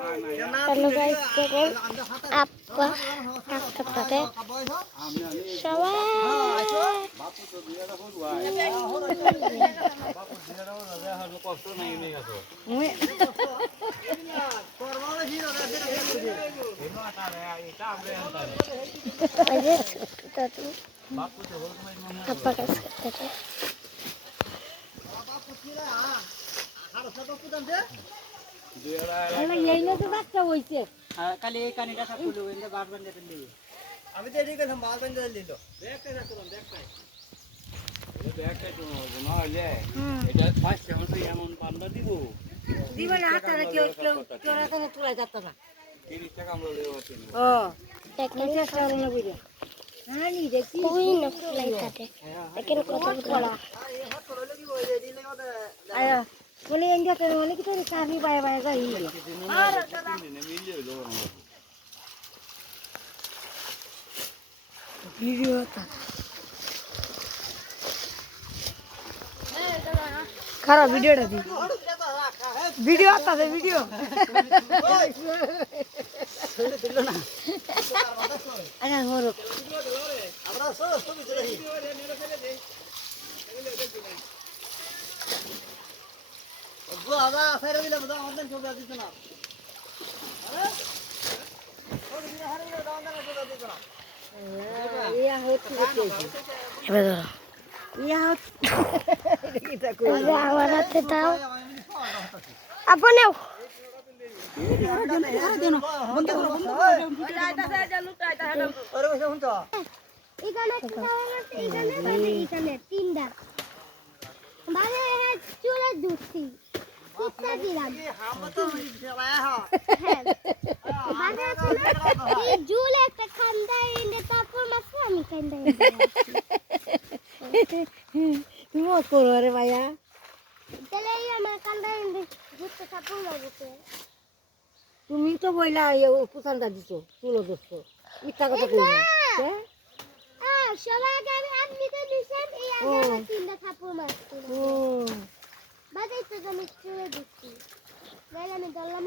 hello guys, দেখেন আপা কাকটাতে সবাই আপা কাকটাতে আমি তো এদিকে মাল বেঁধে দিল খুবই নকলাই থাকে দেখেন কত বড় বলে এঙ্গা করে বলে কি তোর কাহি বায়ে বায়ে যাই ভিডিওটা খারাপ ভিডিওটা দি ভিডিও আছে ভিডিও আরে হরো আমরা সব চলে যাই গো আদা ফেরে দিলে দাও আমাদের কেউ দিত না আরে ওই দিন হারে দাও আমাদের কেউ দিত না ইয়া হচ্ছে এবার ধরো আমার হাতে দাও আপনেও আরে বসে শুন তো এখানে তিনটা মানে চুলে দুটি কুত্তা দিলাম জুল একটা খান্দা এনে তারপর মাত্র আমি খান্দা তুমি মত করো রে ভাইয়া তাহলে আমার খান্দা এনে ঘুরতে তারপর লাগবে তুমি তো বইলা পুতানটা দিছো তুলো দোস্ত মিথ্যা কথা কই না সবাই আগে আপনি তো দিছেন এই আগে তিনটা থাপড় মারছি ও বাজাইতে আমি চুলে দিচ্ছি আমি ধরলাম